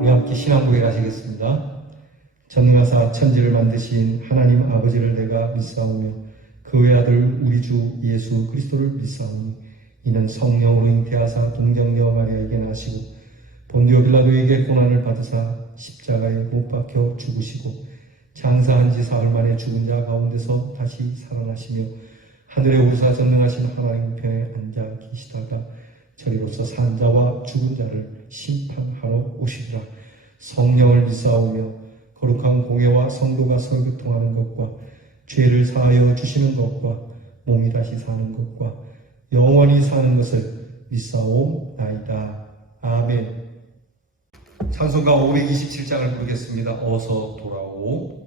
우리 함께 신앙 고백 하시겠습니다. 전능하사 천지를 만드신 하나님 아버지를 내가 믿사오며 그 외아들 우리 주 예수 그리스도를 믿사오니 이는 성령으로 잉태하사 동정녀 마리아에게 나시고 본디오 빌라도에게 고난을 받으사 십자가에 못 박혀 죽으시고 장사한 지 사흘 만에 죽은 자 가운데서 다시 살아나시며 하늘에 오르사 전능하신 하나님 편에 앉아 계시다가 저리로서 산 자와 죽은 자를 심판하러 오시리라. 성령을 믿사오며 거룩한 공예와 성도가 설교통하는 것과 죄를 사하여 주시는 것과 몸이 다시 사는 것과 영원히 사는 것을 믿사오나이다. 아멘. 찬송가 527장을 부르겠습니다. 어서 돌아오.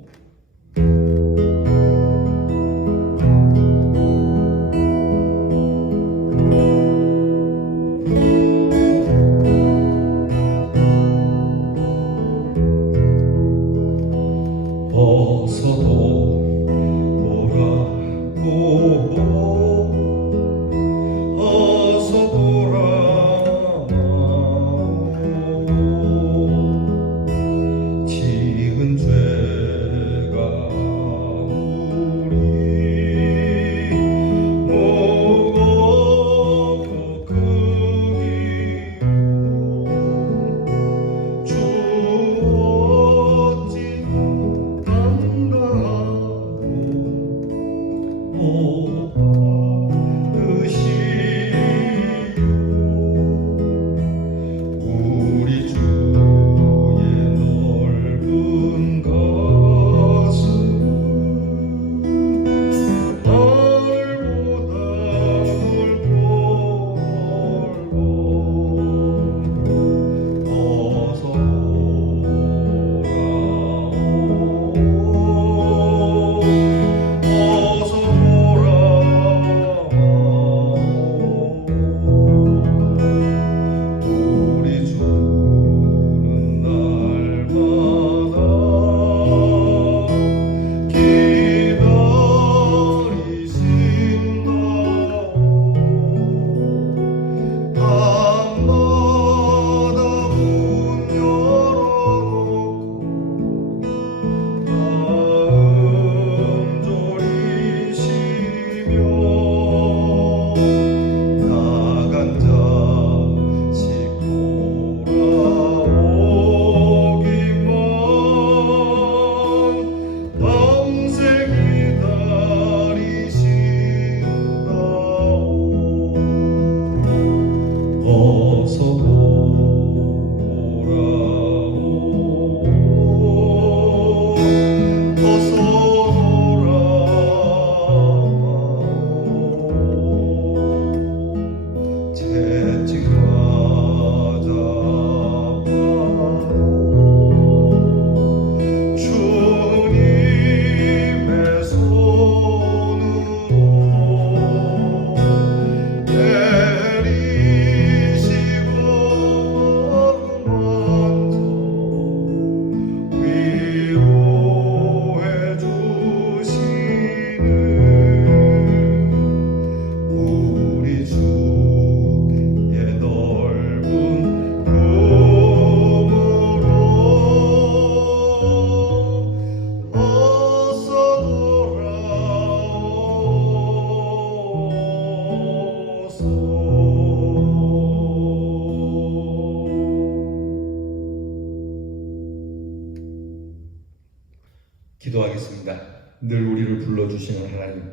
기도하겠습니다. 늘 우리를 불러주시는 하나님,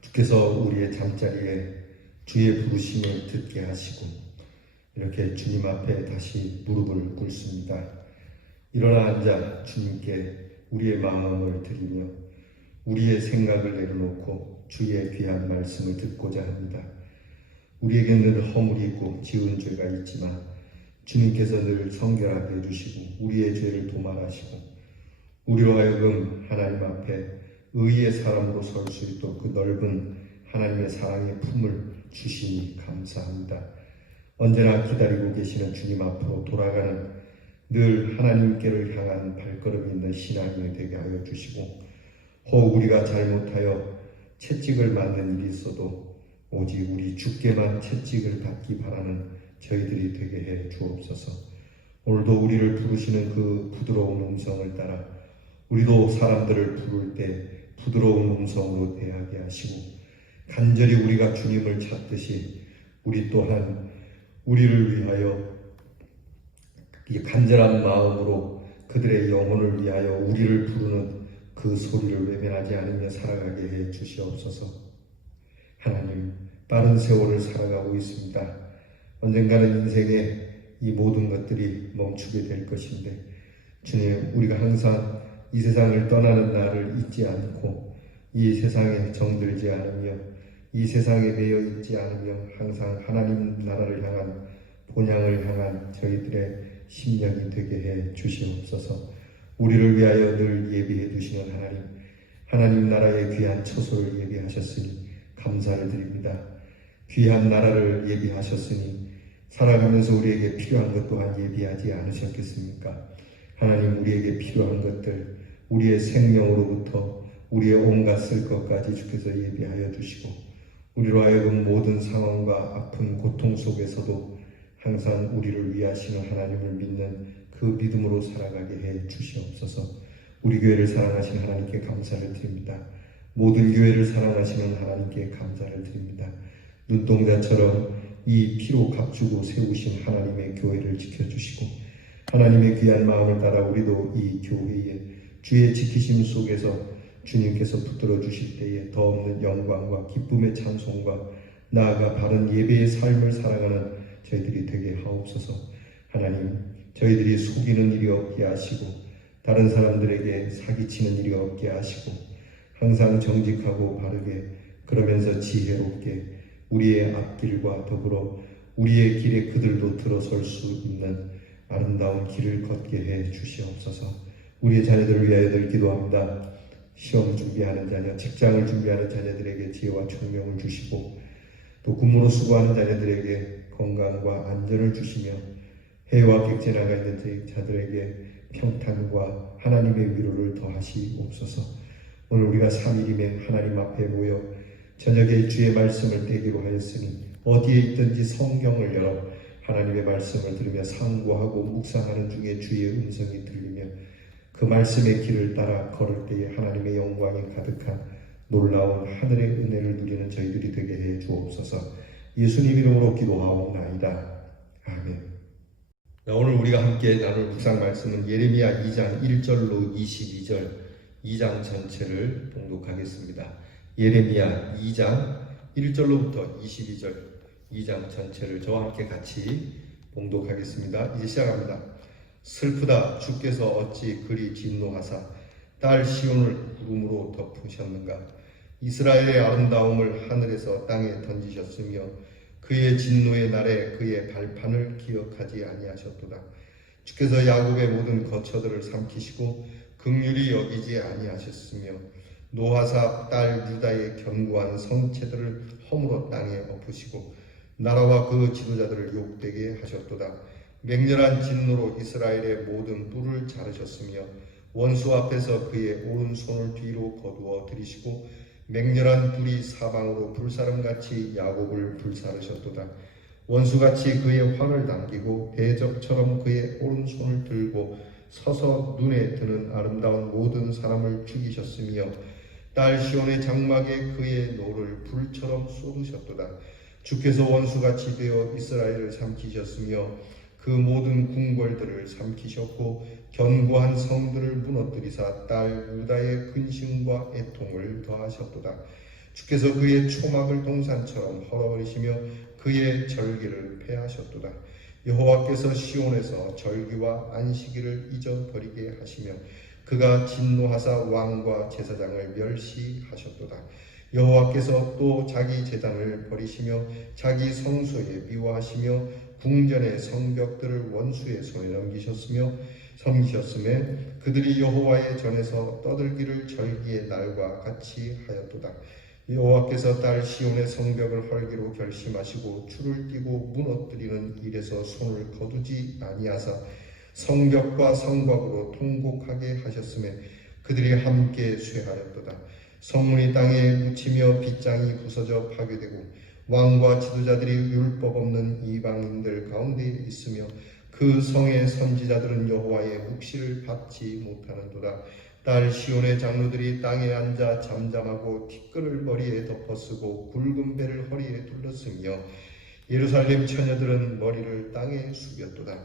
주께서 우리의 잠자리에 주의 부르심을 듣게 하시고 이렇게 주님 앞에 다시 무릎을 꿇습니다. 일어나 앉아 주님께 우리의 마음을 드리며 우리의 생각을 내려놓고 주의 귀한 말씀을 듣고자 합니다. 우리에게 늘 허물이 있고 지은 죄가 있지만 주님께서 늘 성결하게 해주시고 우리의 죄를 도말하시고 우리로 하여금 하나님 앞에 의의 사람으로 설 수 있도록 그 넓은 하나님의 사랑의 품을 주시니 감사합니다. 언제나 기다리고 계시는 주님 앞으로 돌아가는 늘 하나님께를 향한 발걸음이 있는 신앙이 되게 하여 주시고 혹 우리가 잘못하여 채찍을 맞는 일이 있어도 오직 우리 주께만 채찍을 받기 바라는 저희들이 되게 해 주옵소서. 오늘도 우리를 부르시는 그 부드러운 음성을 따라 우리도 사람들을 부를 때 부드러운 음성으로 대하게 하시고 간절히 우리가 주님을 찾듯이 우리 또한 우리를 위하여 이 간절한 마음으로 그들의 영혼을 위하여 우리를 부르는 그 소리를 외면하지 않으며 살아가게 해 주시옵소서. 하나님, 빠른 세월을 살아가고 있습니다. 언젠가는 인생의 이 모든 것들이 멈추게 될 것인데 주님, 우리가 항상 이 세상을 떠나는 날을 잊지 않고 이 세상에 정들지 않으며 이 세상에 매여 있지 않으며 항상 하나님 나라를 향한 본향을 향한 저희들의 심령이 되게 해 주시옵소서. 우리를 위하여 늘 예비해 두시는 하나님, 하나님 나라의 귀한 처소를 예비하셨으니 감사를 드립니다. 귀한 나라를 예비하셨으니 살아가면서 우리에게 필요한 것 또한 예비하지 않으셨겠습니까? 하나님, 우리에게 필요한 것들, 우리의 생명으로부터 우리의 온갖 쓸 것까지 주께서 예비하여 주시고 우리로 하여금 모든 상황과 아픈 고통 속에서도 항상 우리를 위하시는 하나님을 믿는 그 믿음으로 살아가게 해 주시옵소서. 우리 교회를 사랑하시는 하나님께 감사를 드립니다. 모든 교회를 사랑하시는 하나님께 감사를 드립니다. 눈동자처럼 이 피로 값주고 세우신 하나님의 교회를 지켜주시고 하나님의 귀한 마음을 따라 우리도 이 교회에 주의 지키심 속에서 주님께서 붙들어 주실 때에 더 없는 영광과 기쁨의 찬송과 나아가 바른 예배의 삶을 살아가는 저희들이 되게 하옵소서. 하나님, 저희들이 속이는 일이 없게 하시고 다른 사람들에게 사기치는 일이 없게 하시고 항상 정직하고 바르게 그러면서 지혜롭게 우리의 앞길과 더불어 우리의 길에 그들도 들어설 수 있는 아름다운 길을 걷게 해 주시옵소서. 우리의 자녀들을 위하여 늘 기도합니다. 시험 준비하는 자녀, 직장을 준비하는 자녀들에게 지혜와 총명을 주시고 또 군무로 수고하는 자녀들에게 건강과 안전을 주시며 해와 객지 나가 있는 자들에게 평탄과 하나님의 위로를 더하시옵소서. 오늘 우리가 3일임에 하나님 앞에 모여 저녁에 주의 말씀을 떼기로 하였으니 어디에 있든지 성경을 열어 하나님의 말씀을 들으며 상고하고 묵상하는 중에 주의 음성이 들리며 그 말씀의 길을 따라 걸을 때에 하나님의 영광이 가득한 놀라운 하늘의 은혜를 누리는 저희들이 되게 해 주옵소서. 예수님 이름으로 기도하옵나이다. 아멘. 오늘 우리가 함께 나눌 묵상 말씀은 예레미야 2장 1절로 22절 2장 전체를 봉독하겠습니다. 예레미야 2장 1절로부터 22절 2장 전체를 저와 함께 같이 봉독하겠습니다. 이제 시작합니다. 슬프다, 주께서 어찌 그리 진노하사 딸 시온을 구름으로 덮으셨는가. 이스라엘의 아름다움을 하늘에서 땅에 던지셨으며 그의 진노의 날에 그의 발판을 기억하지 아니하셨도다. 주께서 야곱의 모든 거처들을 삼키시고 긍휼히 여기지 아니하셨으며 노하사 딸 유다의 견고한 성체들을 허물어 땅에 엎으시고 나라와 그 지도자들을 욕되게 하셨도다. 맹렬한 진노로 이스라엘의 모든 뿔을 자르셨으며 원수 앞에서 그의 오른손을 뒤로 거두어 들이시고 맹렬한 불이 사방으로 불사름같이 야곱을 불사르셨도다. 원수같이 그의 활을 당기고 대적처럼 그의 오른손을 들고 서서 눈에 드는 아름다운 모든 사람을 죽이셨으며 딸 시온의 장막에 그의 노를 불처럼 쏟으셨도다. 주께서 원수같이 되어 이스라엘을 삼키셨으며 그 모든 궁궐들을 삼키셨고 견고한 성들을 무너뜨리사 딸 유다의 근심과 애통을 더하셨도다. 주께서 그의 초막을 동산처럼 헐어버리시며 그의 절기를 폐하셨도다. 여호와께서 시온에서 절기와 안식일을 잊어버리게 하시며 그가 진노하사 왕과 제사장을 멸시하셨도다. 여호와께서 또 자기 제단을 버리시며 자기 성소에 미워하시며 궁전의 성벽들을 원수의 손에 섬기셨음에 그들이 여호와의 전에서 떠들기를 절기의 날과 같이 하였도다. 여호와께서 딸 시온의 성벽을 헐기로 결심하시고 줄을 띠고 무너뜨리는 일에서 손을 거두지 아니하사 성벽과 성곽으로 통곡하게 하셨음에 그들이 함께 쇠하였도다. 성문이 땅에 묻히며 빗장이 부서져 파괴되고 왕과 지도자들이 율법 없는 이방인들 가운데 있으며 그 성의 선지자들은 여호와의 묵시를 받지 못하는도다. 딸 시온의 장로들이 땅에 앉아 잠잠하고 티끌을 머리에 덮어쓰고 굵은 배를 허리에 둘렀으며 예루살렘 처녀들은 머리를 땅에 숙였도다.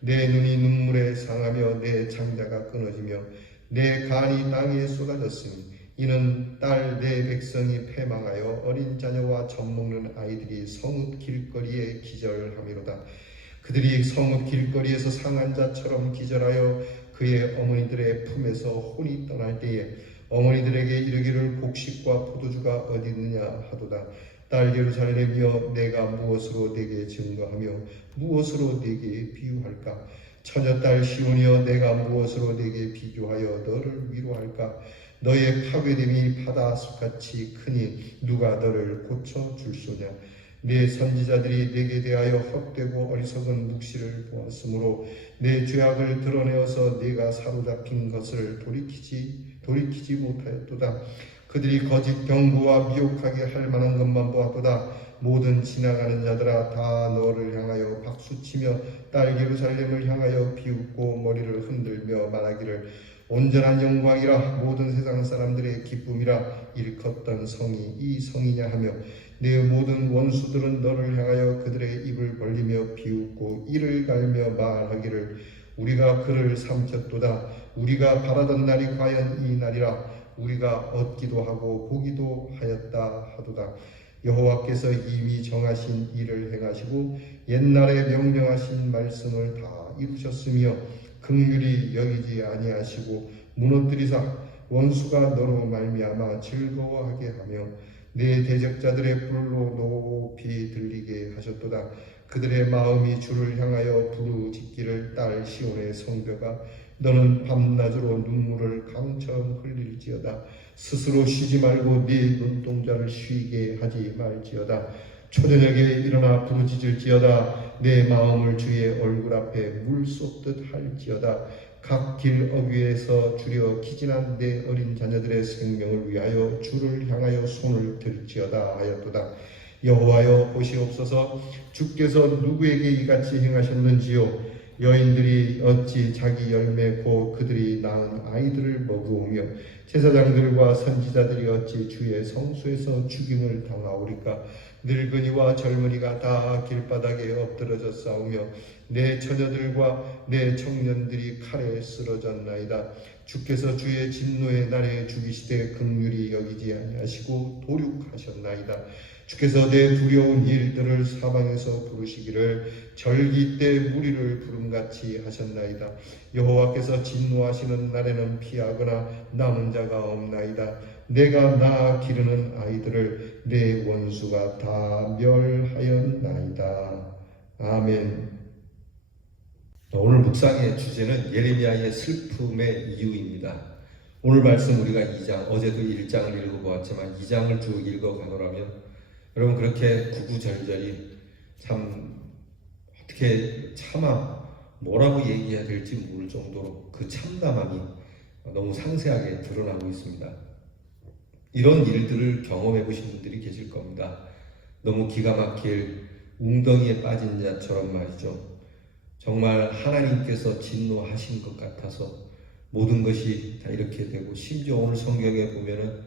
내 눈이 눈물에 상하며 내 장자가 끊어지며 내 간이 땅에 쏟아졌으니 이는 딸 내 백성이 패망하여 어린 자녀와 젖먹는 아이들이 성읍 길거리에 기절함이로다. 그들이 성읍 길거리에서 상한 자처럼 기절하여 그의 어머니들의 품에서 혼이 떠날 때에 어머니들에게 이르기를 곡식과 포도주가 어디 있느냐 하도다. 딸 예루살렘이여 내가 무엇으로 네게 증거하며 무엇으로 네게 비유할까? 처녀딸 시온이여 내가 무엇으로 네게 비교하여 너를 위로할까? 너의 파괴됨이 바다숲같이 크니 누가 너를 고쳐줄 소냐? 내 선지자들이 내게 대하여 헛되고 어리석은 묵시를 보았으므로 내 죄악을 드러내어서 네가 사로잡힌 것을 돌이키지 못하였도다. 그들이 거짓 경고와 미혹하게 할 만한 것만 보았도다. 모든 지나가는 자들아 다 너를 향하여 박수치며 딸 예루살렘을 향하여 비웃고 머리를 흔들며 말하기를 온전한 영광이라 모든 세상 사람들의 기쁨이라 일컫던 성이 이 성이냐 하며 내 모든 원수들은 너를 향하여 그들의 입을 벌리며 비웃고 이를 갈며 말하기를 우리가 그를 삼켰도다. 우리가 바라던 날이 과연 이 날이라. 우리가 얻기도 하고 보기도 하였다 하도다. 여호와께서 이미 정하신 일을 행하시고 옛날에 명령하신 말씀을 다 이루셨으며 긍휼히 여기지 아니하시고 무너뜨리사 원수가 너로 말미암아 즐거워하게 하며 내 대적자들의 뿔로 높이 들리게 하셨도다. 그들의 마음이 주를 향하여 부르짖기를 딸 시온의 성벽아 너는 밤낮으로 눈물을 강처럼 흘릴지어다. 스스로 쉬지 말고 네 눈동자를 쉬게 하지 말지어다. 초저녁에 일어나 부르짖을지어다. 내 마음을 주의 얼굴 앞에 물 쏟듯 할지어다. 각 길 어귀에서 주려 기진한 내 어린 자녀들의 생명을 위하여 주를 향하여 손을 들지어다 하였도다. 여호와여 보시옵소서. 주께서 누구에게 이같이 행하셨는지요. 여인들이 어찌 자기 열매 곧 그들이 낳은 아이들을 먹으며 제사장들과 선지자들이 어찌 주의 성소에서 죽임을 당하오리까. 늙은이와 젊은이가 다 길바닥에 엎드러져 싸우며 내 처녀들과 내 청년들이 칼에 쓰러졌나이다. 주께서 주의 진노의 날에 죽이시되 긍휼히 여기지 아니하시고 도륙하셨나이다. 주께서 내 두려운 일들을 사방에서 부르시기를 절기 때 무리를 부름같이 하셨나이다. 여호와께서 진노하시는 날에는 피하거나 남은 자가 없나이다. 내가 낳아 기르는 아이들을 내 원수가 다 멸하였나이다. 아멘. 오늘 묵상의 주제는 예레미야의 슬픔의 이유입니다. 오늘 말씀 우리가 2장, 어제도 1장을 읽어보았지만 2장을 쭉 읽어가노라면 여러분 그렇게 구구절절히 참 어떻게 뭐라고 얘기해야 될지 모를 정도로 그 참담함이 너무 상세하게 드러나고 있습니다. 이런 일들을 경험해 보신 분들이 계실 겁니다. 너무 기가 막힐 웅덩이에 빠진 자처럼 말이죠. 정말 하나님께서 진노하신 것 같아서 모든 것이 다 이렇게 되고 심지어 오늘 성경에 보면은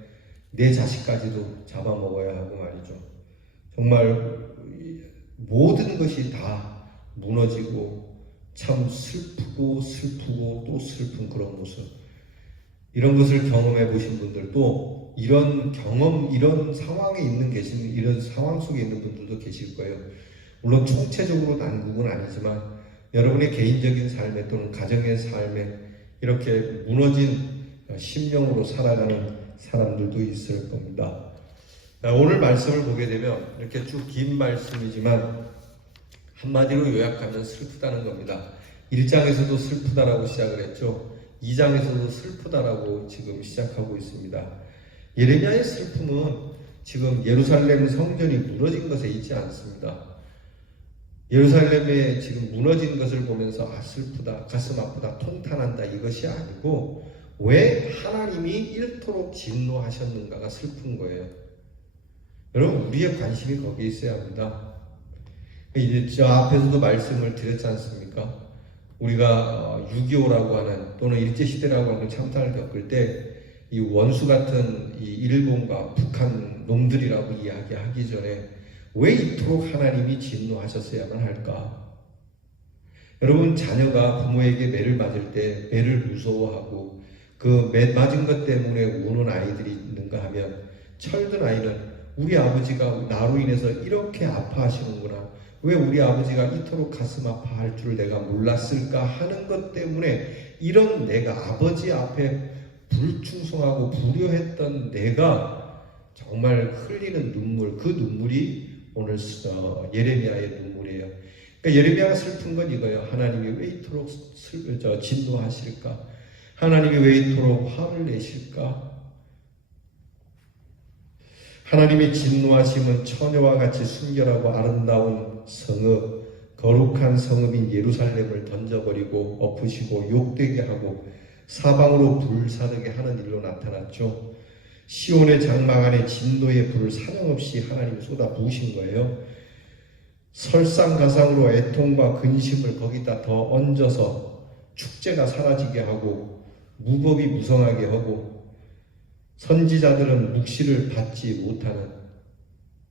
내 자식까지도 잡아먹어야 하고 말이죠. 정말 모든 것이 다 무너지고 참 슬프고 또 슬픈 그런 모습. 이런 것을 경험해 보신 분들도 이런 상황에 이런 상황 속에 있는 분들도 계실 거예요. 물론 총체적으로 난국은 아니지만 여러분의 개인적인 삶에 또는 가정의 삶에 이렇게 무너진 심령으로 살아가는 사람들도 있을 겁니다. 오늘 말씀을 보게 되면 이렇게 쭉 긴 말씀이지만 한마디로 요약하면 슬프다는 겁니다. 1장에서도 슬프다라고 시작을 했죠. 2장에서도 슬프다라고 지금 시작하고 있습니다. 예레미야의 슬픔은 지금 예루살렘 성전이 무너진 것에 있지 않습니다. 예루살렘에 지금 무너진 것을 보면서 슬프다, 가슴 아프다, 통탄한다 이것이 아니고 왜 하나님이 이토록 진노하셨는가가 슬픈 거예요. 여러분 우리의 관심이 거기에 있어야 합니다. 이제 저 앞에서도 말씀을 드렸지 않습니까? 우리가 6.25라고 하는 또는 일제시대라고 하는 참사를 겪을 때 이 원수 같은 이 일본과 북한 놈들이라고 이야기하기 전에 왜 이토록 하나님이 진노하셨어야만 할까? 여러분 자녀가 부모에게 매를 맞을 때 매를 무서워하고 그 매 맞은 것 때문에 우는 아이들이 있는가 하면 철든 아이는 우리 아버지가 나로 인해서 이렇게 아파하시는구나. 왜 우리 아버지가 이토록 가슴 아파할 줄 내가 몰랐을까 하는 것 때문에 이런 내가 아버지 앞에 불충성하고 불효했던 내가 정말 흘리는 눈물, 그 눈물이 오늘 예레미야의 눈물이에요. 그러니까 예레미야가 슬픈 건 이거예요. 하나님이 왜 이토록 진노하실까? 하나님이 왜 이토록 화를 내실까? 하나님의 진노하심은 처녀와 같이 순결하고 아름다운 성읍, 거룩한 성읍인 예루살렘을 던져버리고 엎으시고 욕되게 하고 사방으로 불사르게 하는 일로 나타났죠. 시온의 장막 안에 진노의 불을 사정없이 하나님이 쏟아 부으신 거예요. 설상가상으로 애통과 근심을 거기다 더 얹어서 축제가 사라지게 하고 무법이 무성하게 하고 선지자들은 묵시를 받지 못하는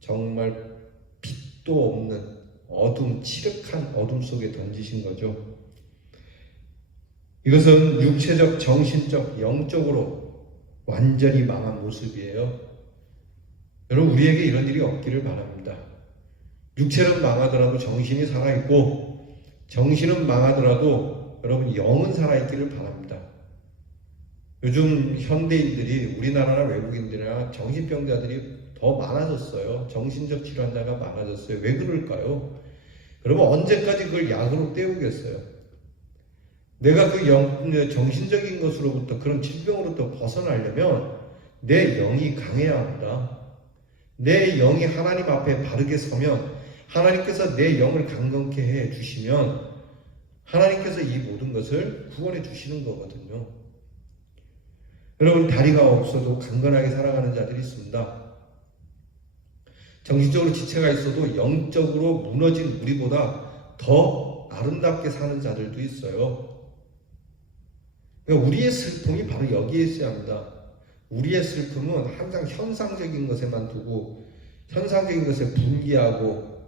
정말 빛도 없는 어둠, 칠흑한 어둠 속에 던지신 거죠. 이것은 육체적, 정신적, 영적으로 완전히 망한 모습이에요. 여러분 우리에게 이런 일이 없기를 바랍니다. 육체는 망하더라도 정신이 살아있고 정신은 망하더라도 여러분 영은 살아있기를 바랍니다. 요즘 현대인들이 우리나라나 외국인들이나 정신병자들이 더 많아졌어요. 정신적 질환자가 많아졌어요. 왜 그럴까요? 여러분 언제까지 그걸 약으로 때우겠어요? 내가 그 정신적인 것으로부터 그런 질병으로부터 벗어나려면 내 영이 강해야 합니다. 내 영이 하나님 앞에 바르게 서면 하나님께서 내 영을 강건케 해 주시면 하나님께서 이 모든 것을 구원해 주시는 거거든요. 여러분 다리가 없어도 강건하게 살아가는 자들이 있습니다. 정신적으로 지체가 있어도 영적으로 무너진 우리보다 더 아름답게 사는 자들도 있어요. 그러니까 우리의 슬픔이 바로 여기에 있어야 합니다. 우리의 슬픔은 항상 현상적인 것에만 두고 현상적인 것에 분기하고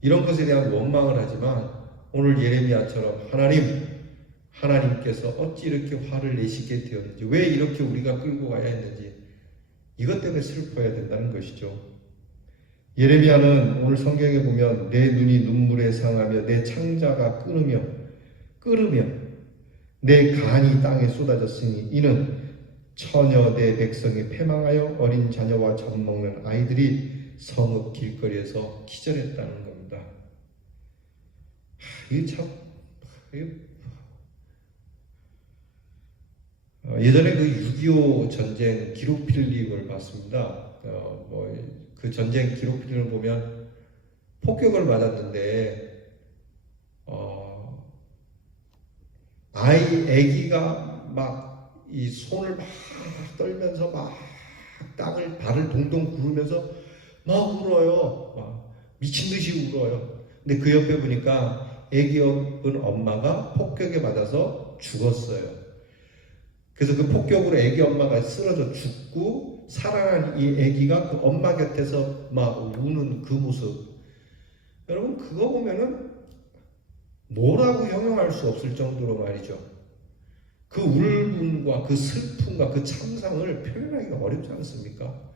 이런 것에 대한 원망을 하지만 오늘 예레미야처럼 하나님께서 어찌 이렇게 화를 내시게 되었는지, 왜 이렇게 우리가 끌고 가야 했는지 이것 때문에 슬퍼야 된다는 것이죠. 예레미야는 오늘 성경에 보면 내 눈이 눈물에 상하며 내 창자가 끓으며 내 간이 땅에 쏟아졌으니 이는 처녀 내 백성이 패망하여 어린 자녀와 젖먹는 아이들이 성읍 길거리에서 기절했다는 겁니다. 예전에 그 6.25 전쟁 기록 필름을 봤습니다. 그 전쟁 기록 필름을 보면 폭격을 맞았는데 아기가 막 이 손을 막 떨면서 막 발을 동동 구르면서 막 울어요. 막 미친 듯이 울어요. 근데 그 옆에 보니까 아기 업은 엄마가 폭격에 맞아서 죽었어요. 그래서 그 폭격으로 아기 엄마가 쓰러져 죽고 살아난 이 아기가 그 엄마 곁에서 막 우는 그 모습. 여러분 그거 보면은 뭐라고 형용할 수 없을 정도로 말이죠. 그 울분과 그 슬픔과 그 참상을 표현하기가 어렵지 않습니까?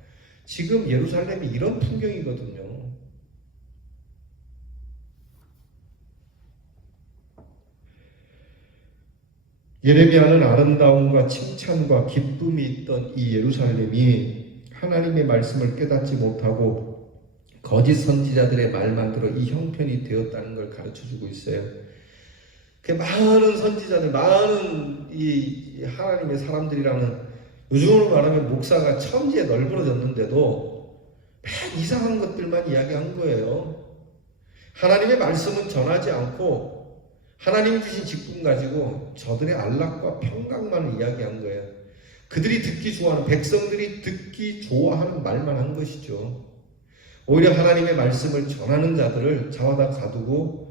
지금 예루살렘이 이런 풍경이거든요. 예레미야는 아름다움과 칭찬과 기쁨이 있던 이 예루살렘이 하나님의 말씀을 깨닫지 못하고 거짓 선지자들의 말만 들어 이 형편이 되었다는 걸 가르쳐주고 있어요. 그 많은 선지자들, 많은 이 하나님의 사람들이라는, 요즘으로 말하면 목사가 천지에 널브러졌는데도 맨 이상한 것들만 이야기한 거예요. 하나님의 말씀은 전하지 않고 하나님이 주신 직분 가지고 저들의 안락과 평강만을 이야기한 거예요. 그들이 듣기 좋아하는, 백성들이 듣기 좋아하는 말만 한 것이죠. 오히려 하나님의 말씀을 전하는 자들을 잡아다 가두고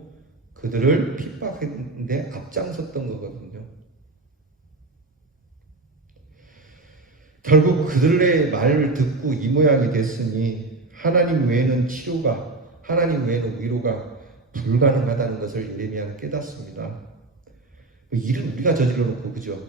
그들을 핍박했는데 앞장섰던 거거든요. 결국 그들의 말을 듣고 이 모양이 됐으니 하나님 외에는 치료가, 하나님 외에는 위로가 불가능하다는 것을 예레미야는 깨닫습니다. 일은 우리가 저질러 놓고, 그죠?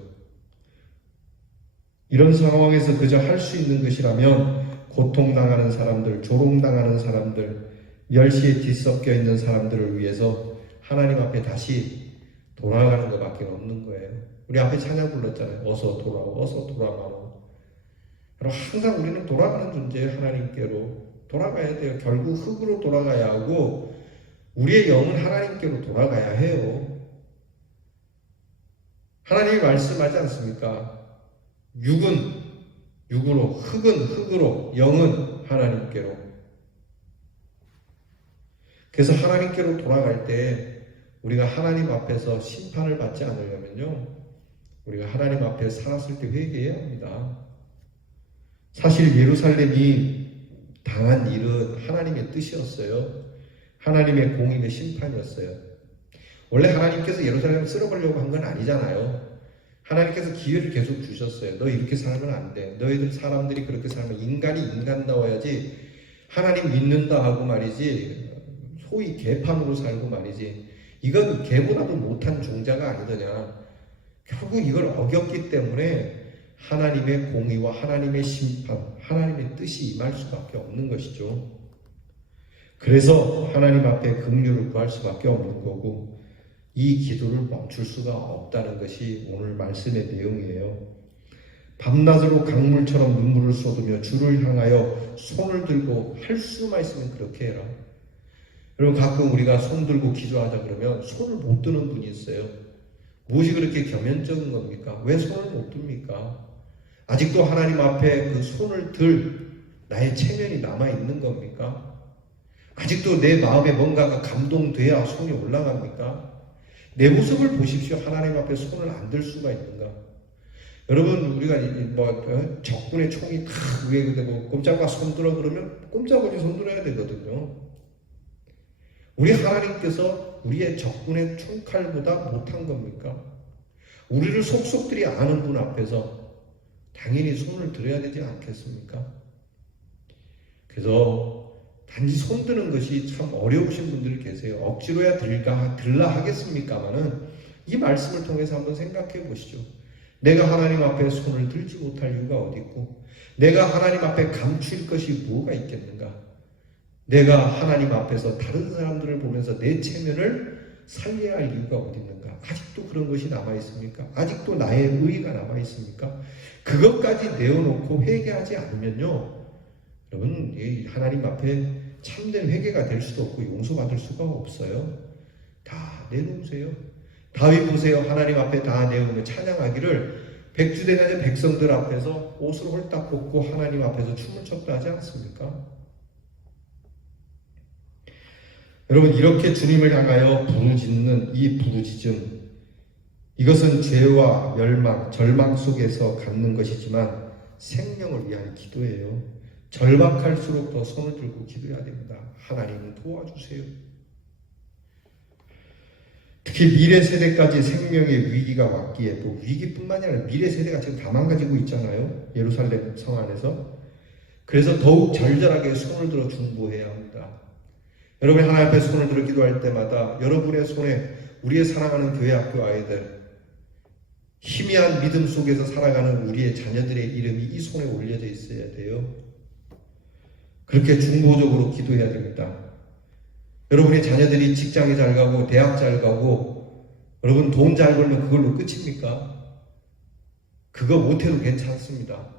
이런 상황에서 그저 할 수 있는 것이라면 고통당하는 사람들, 조롱당하는 사람들, 멸시에 뒤섞여 있는 사람들을 위해서 하나님 앞에 다시 돌아가는 것밖에 없는 거예요. 우리 앞에 찬양 불렀잖아요. 어서 돌아오, 어서 돌아가오. 항상 우리는 돌아가는 존재예요. 하나님께로 돌아가야 돼요. 결국 흙으로 돌아가야 하고 우리의 영은 하나님께로 돌아가야 해요. 하나님이 말씀하지 않습니까? 육은 육으로, 흙은 흙으로, 영은 하나님께로. 그래서 하나님께로 돌아갈 때 우리가 하나님 앞에서 심판을 받지 않으려면요, 우리가 하나님 앞에 살았을 때 회개해야 합니다. 사실 예루살렘이 당한 일은 하나님의 뜻이었어요. 하나님의 공의의 심판이었어요. 원래 하나님께서 예루살렘을 쓸어버리려고 한 건 아니잖아요. 하나님께서 기회를 계속 주셨어요. 너 이렇게 살면 안 돼. 너희들 사람들이 그렇게 살면, 인간이 인간다워야지, 하나님 믿는다 하고 말이지, 소위 개판으로 살고 말이지, 이건 개보다도 못한 종자가 아니더냐. 결국 이걸 어겼기 때문에 하나님의 공의와 하나님의 심판, 하나님의 뜻이 임할 수밖에 없는 것이죠. 그래서 하나님 앞에 긍휼을 구할 수밖에 없는 거고, 이 기도를 멈출 수가 없다는 것이 오늘 말씀의 내용이에요. 밤낮으로 강물처럼 눈물을 쏟으며 주를 향하여 손을 들고, 할 수만 있으면 그렇게 해라. 여러분, 가끔 우리가 손 들고 기도하자 그러면 손을 못 드는 분이 있어요. 무엇이 그렇게 겸연쩍은 겁니까? 왜 손을 못 듭니까? 아직도 하나님 앞에 그 손을 들 나의 체면이 남아있는 겁니까? 아직도 내 마음에 뭔가가 감동돼야 손이 올라갑니까? 내 모습을 보십시오. 하나님 앞에 손을 안 들 수가 있는가? 여러분, 우리가 적군의 총이 탁 위에 되고 꼼짝과 손들어 그러면 꼼짝없이 손들어야 되거든요. 우리 하나님께서 우리의 적군의 총칼보다 못한 겁니까? 우리를 속속들이 아는 분 앞에서 당연히 손을 들어야 되지 않겠습니까? 그래서 단지 손드는 것이 참 어려우신 분들이 계세요. 억지로야 들라 하겠습니까마는 이 말씀을 통해서 한번 생각해 보시죠. 내가 하나님 앞에 손을 들지 못할 이유가 어디 있고, 내가 하나님 앞에 감출 것이 뭐가 있겠는가? 내가 하나님 앞에서 다른 사람들을 보면서 내 체면을 살려야 할 이유가 어디 있는가? 아직도 그런 것이 남아 있습니까? 아직도 나의 의의가 남아 있습니까? 그것까지 내어놓고 회개하지 않으면요, 여러분, 하나님 앞에 참된 회개가 될 수도 없고 용서받을 수가 없어요. 다 내놓으세요. 다윗 보세요. 하나님 앞에 다 내어놓으면 찬양하기를 백주대간의 백성들 앞에서 옷을 홀딱 벗고 하나님 앞에서 춤을 췄다 하지 않습니까? 여러분, 이렇게 주님을 향하여 부르짖는 이 부르짖음, 이것은 죄와 멸망, 절망 속에서 갖는 것이지만 생명을 위한 기도예요. 절박할수록 더 손을 들고 기도해야 됩니다. 하나님 도와주세요. 특히 미래 세대까지 생명의 위기가 왔기에, 또 위기뿐만이 아니라 미래 세대가 지금 다 망가지고 있잖아요. 예루살렘 성 안에서. 그래서 더욱 절절하게 손을 들어 중보해야 합니다. 여러분이 하나님 앞에 손을 들어 기도할 때마다 여러분의 손에 우리의 사랑하는 교회 학교 아이들, 희미한 믿음 속에서 살아가는 우리의 자녀들의 이름이 이 손에 올려져 있어야 돼요. 그렇게 중보적으로 기도해야 됩니다. 여러분의 자녀들이 직장에 잘 가고 대학 잘 가고 여러분 돈 잘 벌면 그걸로 끝입니까? 그거 못해도 괜찮습니다.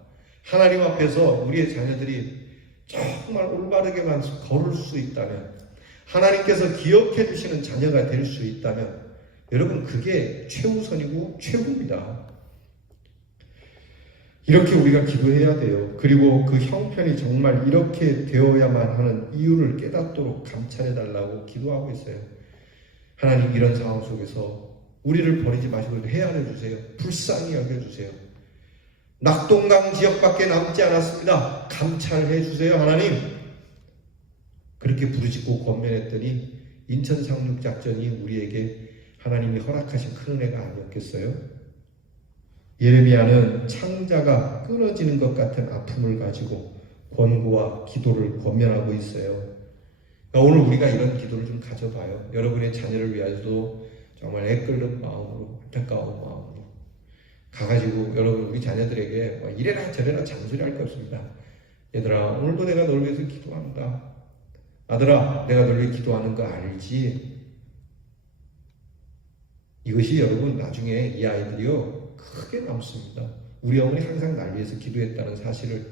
하나님 앞에서 우리의 자녀들이 정말 올바르게만 걸을 수 있다면, 하나님께서 기억해 주시는 자녀가 될 수 있다면, 여러분 그게 최우선이고 최고입니다. 이렇게 우리가 기도해야 돼요. 그리고 그 형편이 정말 이렇게 되어야만 하는 이유를 깨닫도록 감찰해달라고 기도하고 있어요. 하나님, 이런 상황 속에서 우리를 버리지 마시고 헤아려 주세요. 불쌍히 여겨주세요. 낙동강 지역밖에 남지 않았습니다. 감찰해 주세요, 하나님. 그렇게 부르짖고 권면했더니 인천 상륙작전이 우리에게 하나님이 허락하신 큰 은혜가 아니었겠어요? 예레미야는 창자가 끊어지는 것 같은 아픔을 가지고 권고와 기도를 권면하고 있어요. 그러니까 오늘 우리가 이런 기도를 좀 가져봐요. 여러분의 자녀를 위해서도 정말 애끓는 마음으로, 안타까운 마음으로 가가지고 여러분 우리 자녀들에게 뭐 이래라 저래라 잔소리 할 거 없습니다. 얘들아, 오늘도 내가 널 위해서 기도한다. 아들아, 내가 널 위해 기도하는 거 알지? 이것이 여러분 나중에 이 아이들이요 크게 남습니다. 우리 어머니 항상 날 위해서 기도했다는 사실을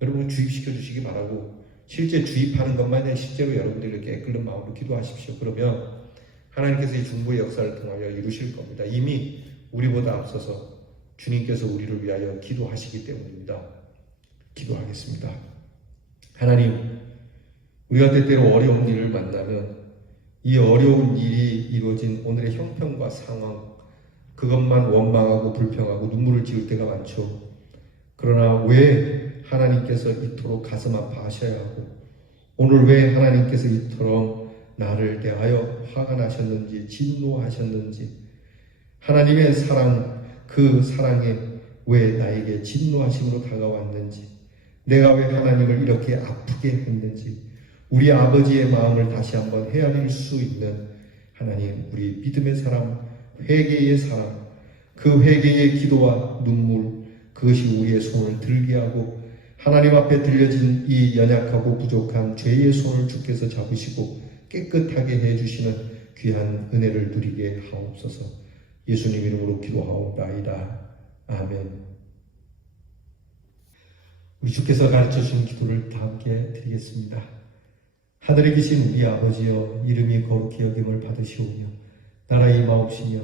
여러분 주입시켜 주시기 바라고, 실제 주입하는 것만 아니라 실제로 여러분들이 이렇게 애끓는 마음으로 기도하십시오. 그러면 하나님께서 이 중보의 역사를 통하여 이루실 겁니다. 이미 우리보다 앞서서 주님께서 우리를 위하여 기도하시기 때문입니다. 기도하겠습니다. 하나님, 우리가 때때로 어려운 일을 만나면 이 어려운 일이 이루어진 오늘의 형편과 상황, 그것만 원망하고 불평하고 눈물을 지을 때가 많죠. 그러나 왜 하나님께서 이토록 가슴 아파하셔야 하고, 오늘 왜 하나님께서 이토록 나를 대하여 화가 나셨는지 진노하셨는지, 하나님의 사랑, 그 사랑에 왜 나에게 진노하심으로 다가왔는지, 내가 왜 하나님을 이렇게 아프게 했는지, 우리 아버지의 마음을 다시 한번 헤아릴 수 있는 하나님, 우리 믿음의 사람, 회개의 사람, 그 회개의 기도와 눈물, 그것이 우리의 손을 들게 하고 하나님 앞에 들려진 이 연약하고 부족한 죄의 손을 주께서 잡으시고 깨끗하게 해주시는 귀한 은혜를 누리게 하옵소서. 예수님 이름으로 기도하옵나이다. 아멘. 우리 주께서 가르쳐주신 기도를 다 함께 드리겠습니다. 하늘에 계신 우리 아버지여, 이름이 거룩히 여김을 받으시오며 나라 임하옵시며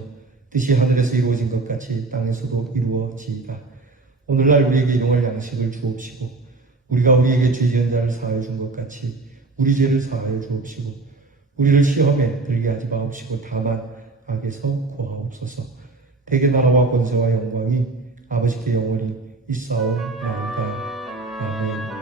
뜻이 하늘에서 이루어진 것 같이 땅에서도 이루어지이다. 오늘날 우리에게 용할 양식을 주옵시고 우리가 우리에게 죄 지은 자를 사하여 준 것 같이 우리 죄를 사하여 주옵시고 우리를 시험에 들게 하지 마옵시고 다만 악에서 구하옵소서. 대개 나라와 권세와 영광이 아버지께 영원히 있사옵나이다. 아멘.